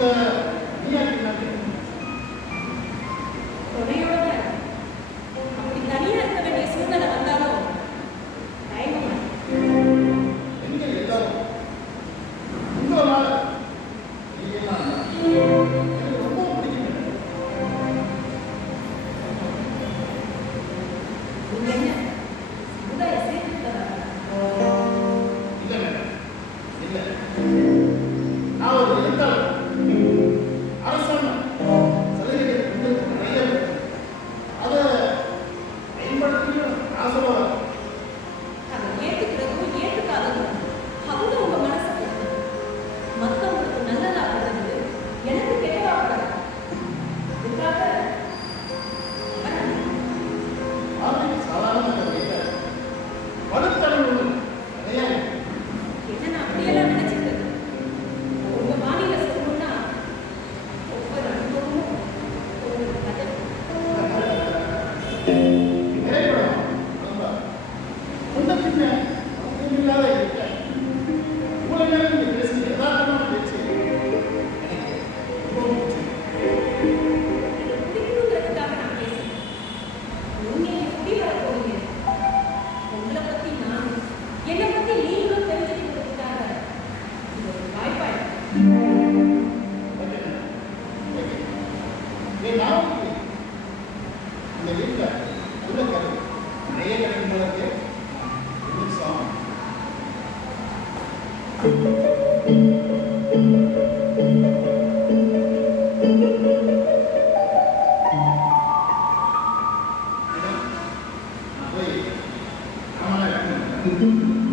இந்த நீயாட்டி நாட்டு துணையோட அப்படி தனியா இருக்க வேண்டிய சூழ்நிலை வந்தாலும் தயங்க எங்க எல்லாரும் உங்களால நீங்கெல்லாம் எனக்கு ரொம்ப பிடிக்கும். நீங்க என்ன சமுதாய சேர்த்துக்கிறதா? இல்லை மேடம், இல்லை. நான் ஒரு எழுத்தாளர். அரசாங்கம் சலுகைகள் உங்களுக்கு நிறைய இருக்கு. அதை பயன்படுத்தியும் ஆசைப்படுறேன். அதை ஏத்துக்கிறதும் ஏத்துக்காததும் அவங்க உங்க மனசு பொறுத்து. மத்தவங்களுக்கு நல்லதா பண்றது எனக்கு கெட்டதா பண்றது. இதுக்காக ஆர்மிக்கு சாதாரண கதையில வலுத்தலைமுறை நிறைய இருக்கு. என்ன நான் அப்படியெல்லாம் நினைச்சுக்கிறது. உங்க வாணியில சொல்லணும்னா ஒவ்வொரு அனுபவமும் ஒவ்வொரு கதை. திரைப்படம் ரொம்ப முன்ன பின்ன இல்லாத இருக்க இவ்வளவு நேரம் நீங்க பேசி யதார்த்தமான பேச்சு எனக்கு ரொம்ப பிடிச்சிருக்கு. பிடிக்குங்கிறதுக்காக நான் பேசுறேன். நீங்க எப்படி வர போறீங்க? உங்களை பத்தி நான், என்னை பத்தி நீங்களும் தெரிஞ்சுக்கிறதுக்காக இது ஒரு வாய்ப்பா இருக்கு. Okay, okay. நீ நாளைக்கு இந்த வீட்டுல நல்ல கதை நிறைய கிடைக்கும் போல இருக்கு. இன்னும் சாங் போய் ஆமாம்